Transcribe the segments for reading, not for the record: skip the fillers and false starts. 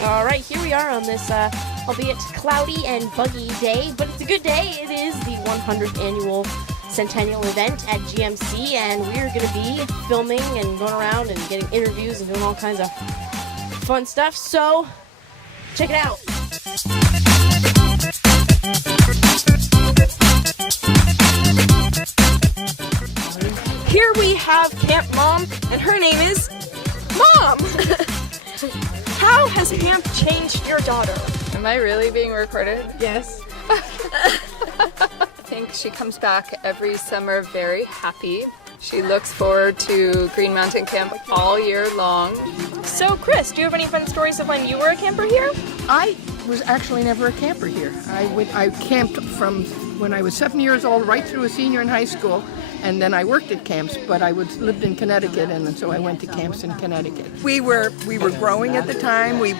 All right, here we are on this, albeit cloudy and buggy day, but it's a good day. It is the 100th annual Centennial event at GMC, and we're going to be filming and going around and getting interviews and doing all kinds of fun stuff. So, check it out. Here we have Camp Mom, and her name is Mom! How has camp changed your daughter? Am I really being recorded? Yes. I think she comes back every summer very happy. She looks forward to Green Mountain Camp all year long. So, Chris, do you have any fun stories of when you were a camper here? I was actually never a camper here. I camped from when I was 7 years old right through a senior in high school, and then I worked at camps, but I lived in Connecticut, and so I went to camps in Connecticut. We were growing at the time. We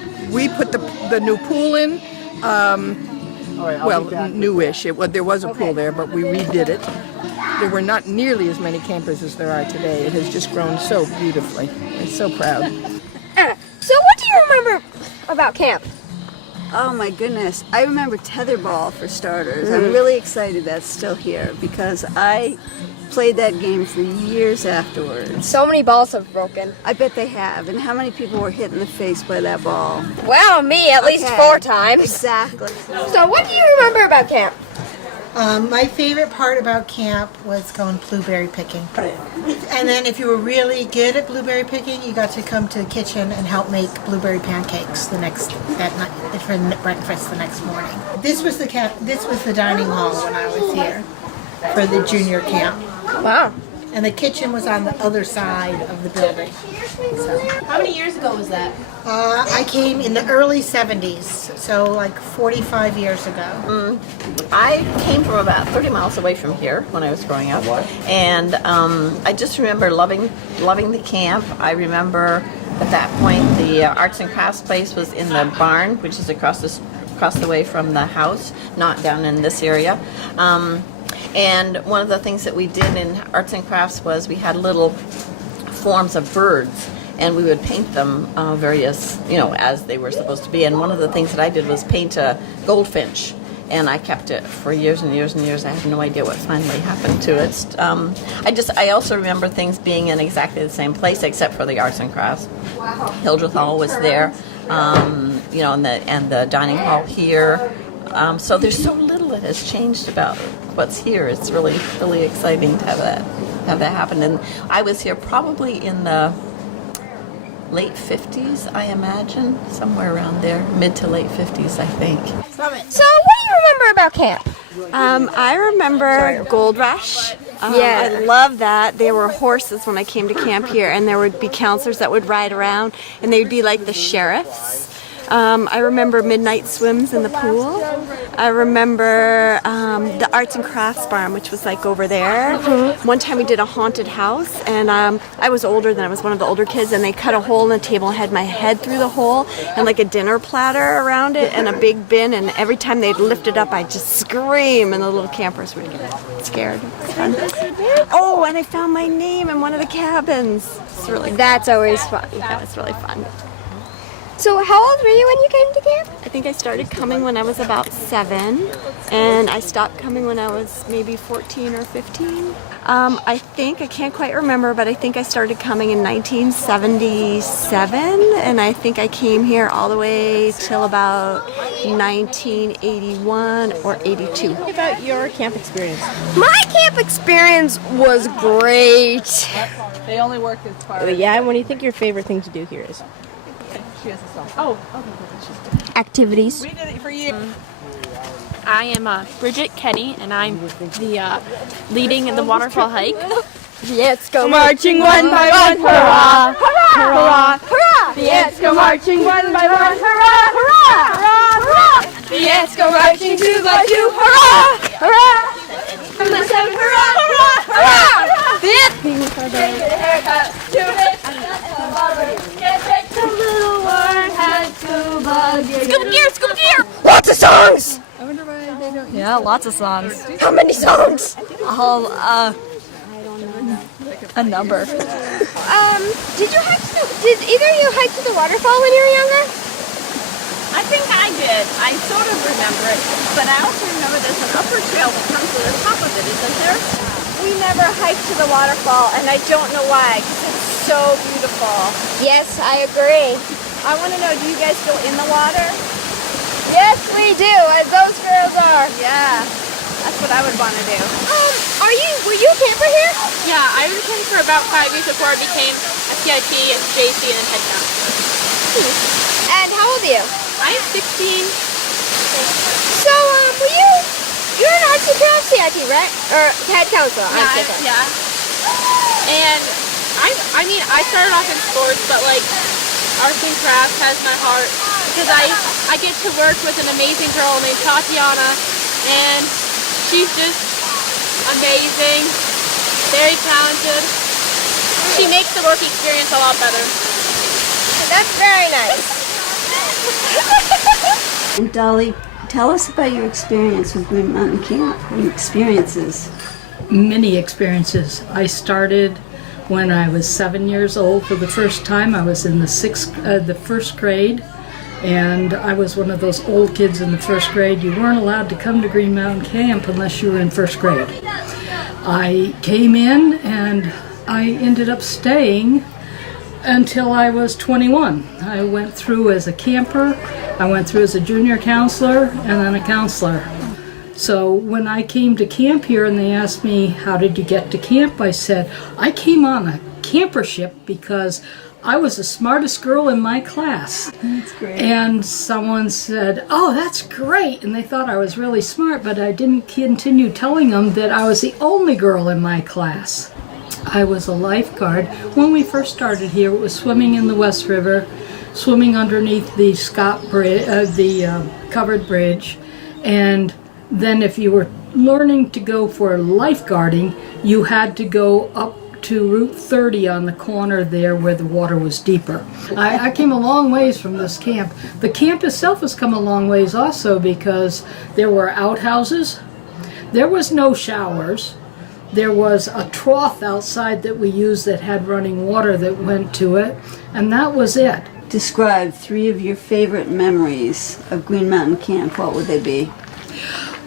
put the new pool in. Well, newish. There was a pool there, but we redid it. There were not nearly as many campers as there are today. It has just grown so beautifully. I'm so proud. So what do you remember about camp? Oh my goodness. I remember tetherball for starters. I'm really excited that's still here because I played that game for years afterwards. So many balls have broken. I bet they have. And how many people were hit in the face by that ball? Well, me at least 4 times. Exactly. So what do you remember about camp? My favorite part about camp was going blueberry picking. And then if you were really good at blueberry picking, you got to come to the kitchen and help make blueberry pancakes that night for breakfast the next morning. This was the dining hall when I was here for the junior camp. Wow. And the kitchen was on the other side of the building. So. How many years ago was that? I came in the early 70s, so like 45 years ago. I came from about 30 miles away from here when I was growing up, and I just remember loving the camp. I remember at that point the arts and crafts place was in the barn, which is across the way from the house, not down in this area. And one of the things that we did in arts and crafts was we had little forms of birds, and we would paint them various, as they were supposed to be. And one of the things that I did was paint a goldfinch, and I kept it for years and years and years. I have no idea what finally happened to it. I also remember things being in exactly the same place except for the arts and crafts. Hildreth Hall was there, and the dining hall here. So there's so little that has changed about what's here. It's really, really exciting to have that happen. And I was here probably in the late 50s, I imagine, somewhere around there, mid to late 50s, I think. So what do you remember about camp? I remember Gold Rush. I love that. There were horses when I came to camp here, and there would be counselors that would ride around, and they'd be like the sheriffs. I remember midnight swims in the pool. I remember the arts and crafts barn, which was like over there. One time we did a haunted house, and I was older than I was one of the older kids, and they cut a hole in the table and had my head through the hole and like a dinner platter around it and a big bin, and every time they'd lift it up I'd just scream and the little campers would get scared. It was fun. Oh, and I found my name in one of the cabins. It's really cool. That's always fun. That was really fun. So how old were you when you came to camp? I think I started coming when I was about 7, and I stopped coming when I was maybe 14 or 15. I can't quite remember, but I think I started coming in 1977, and I think I came here all the way till about 1981 or 82. What about your camp experience? My camp experience was great. They only work as part of Yeah, and what do you think your favorite thing to do here is? She has a song. Oh, Activities. We did it for you. I am Bridget Kenny, and I'm the leading the waterfall hike. Let's go marching one by one, hurrah! Hurrah! Hurrah! Hurrah! Let's go marching one by one, hurrah! Hurrah! Hurrah! Hurrah! Let's go marching 2 by 2, hurrah! Hurrah! From the 7, hurrah! Hurrah! Hurrah! Get a haircut, do it! The little word had scuba gear. Scuba gear! Scuba gear! Lots of songs! I wonder why they don't. Yeah, lots of songs. How many songs? A number. Did either of you hike to the waterfall when you were younger? I did. I sort of remember it, but I also remember there's an upper trail that comes to the top of it, isn't there? We never hiked to the waterfall, and I don't know why, because it's so beautiful. Yes, I agree. I want to know, do you guys go in the water? Yes, we do, as those girls are. Yeah, that's what I would want to do. Were you a camper here? Yeah, I was a camper for about 5 years before I became a CIT, a JC, and a head counselor. And how old are you? I am 16. So, you're an arts and crafts CIT, right? Or head counselor, arts and crafts. Yeah. And I mean, I started off in sports, but like arts and crafts has my heart because I get to work with an amazing girl named Tatiyana, and she's just amazing, very talented. She makes the work experience a lot better. That's very nice. And Dolly, tell us about your experience with Green Mountain Camp, your experiences. Many experiences. I started when I was 7 years old for the first time. I was in the first grade, and I was one of those old kids in the first grade. You weren't allowed to come to Green Mountain Camp unless you were in first grade. I came in and I ended up staying until I was 21. I went through as a camper, I went through as a junior counselor, and then a counselor. So when I came to camp here and they asked me, how did you get to camp? I said, I came on a campership because I was the smartest girl in my class. That's great. And someone said, oh, that's great. And they thought I was really smart, but I didn't continue telling them that I was the only girl in my class. I was a lifeguard. When we first started here, it was swimming in the West River, swimming underneath the covered bridge, and then if you were learning to go for lifeguarding, you had to go up to Route 30 on the corner there where the water was deeper. I came a long ways from this camp. The camp itself has come a long ways also because there were outhouses, there was no showers, there was a trough outside that we used that had running water that went to it, and that was it. Describe 3 of your favorite memories of Green Mountain Camp. What would they be?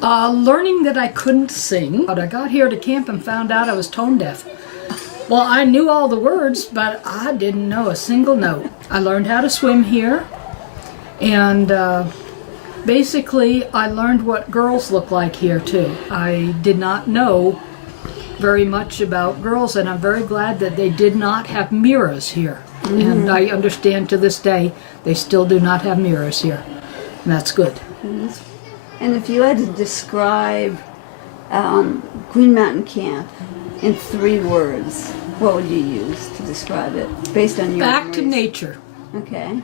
Learning that I couldn't sing. I got here to camp and found out I was tone deaf. Well, I knew all the words, but I didn't know a single note. I learned how to swim here, and basically I learned what girls look like here too. I did not know very much about girls, and I'm very glad that they did not have mirrors here. And I understand to this day they still do not have mirrors here, and that's good. And if you had to describe Green Mountain Camp in 3 words, what would you use to describe it based on your Back to memories? nature. Okay.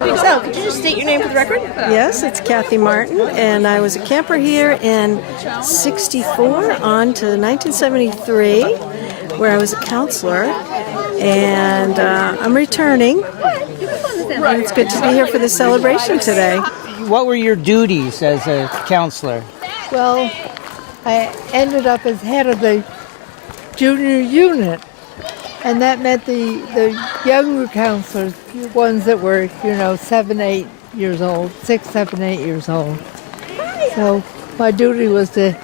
So, could you just state your name for the record? Yes, it's Kathy Martin, and I was a camper here in '64 on to 1973, where I was a counselor, and I'm returning. And it's good to be here for the celebration today. What were your duties as a counselor? Well, I ended up as head of the junior unit, and that meant the younger counselors, ones that were, 7, 8 years old, 6, 7, 8 years old. So my duty was to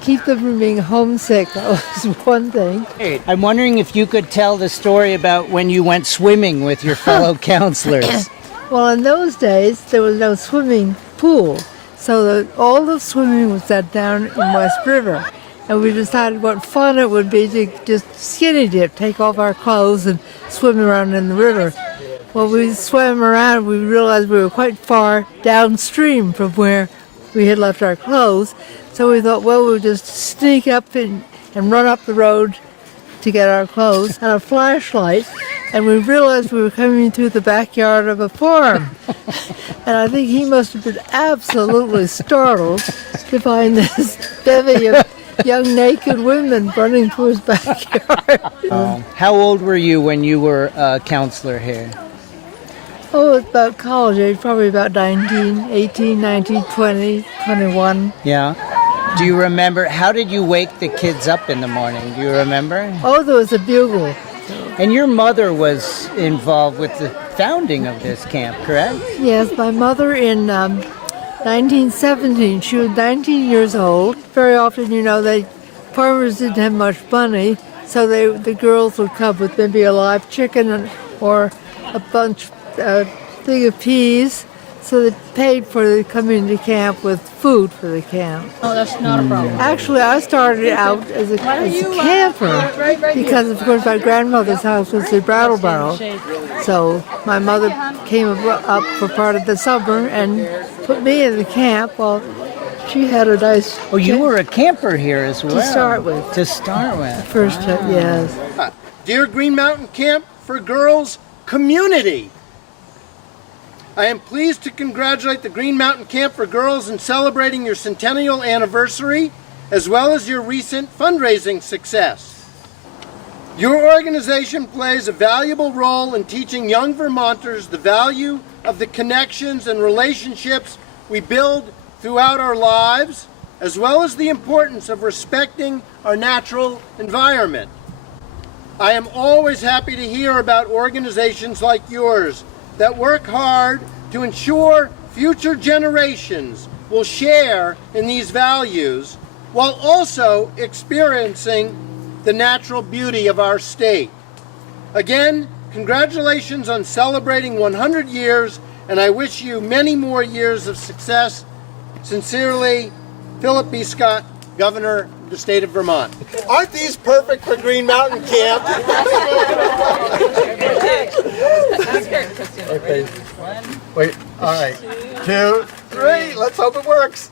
keep them from being homesick. That was one thing. I'm wondering if you could tell the story about when you went swimming with your fellow counselors. Well, in those days, there was no swimming pool, so all the swimming was done down in West River. And we decided what fun it would be to just skinny dip, take off our clothes and swim around in the river. Well, we swam around, we realized we were quite far downstream from where we had left our clothes. So we thought, well, we'll just sneak up and run up the road to get our clothes and a flashlight. And we realized we were coming through the backyard of a farm. And I think he must have been absolutely startled to find this bevy of young naked women running through his backyard. How old were you when you were a counselor here? Oh, it's about college age, probably about 19, 18, 19, 20, 21. Yeah. Do you remember, how did you wake the kids up in the morning? Do you remember? Oh, there was a bugle. And your mother was involved with the founding of this camp, correct? Yes, my mother in 1917, she was 19 years old. Very often, farmers didn't have much money, so the girls would come with maybe a live chicken or a thing of peas. So they paid for the coming to camp with food for the camp. Oh, that's not a problem. Actually, I started out as a camper because, of course, my grandmother's house was in Brattleboro. So my mother came up for part of the summer and put me in the camp while she had a nice... Oh, you were a camper here as well. To start with. To start with. First, yes. Dear Green Mountain Camp for Girls community, I am pleased to congratulate the Green Mountain Camp for Girls in celebrating your centennial anniversary, as well as your recent fundraising success. Your organization plays a valuable role in teaching young Vermonters the value of the connections and relationships we build throughout our lives, as well as the importance of respecting our natural environment. I am always happy to hear about organizations like yours that work hard to ensure future generations will share in these values while also experiencing the natural beauty of our state. Again, congratulations on celebrating 100 years, and I wish you many more years of success. Sincerely, Philip B. Scott, Governor of the state of Vermont. Aren't these perfect for Green Mountain Camp? Okay. Wait, all right. 2, 3, let's hope it works.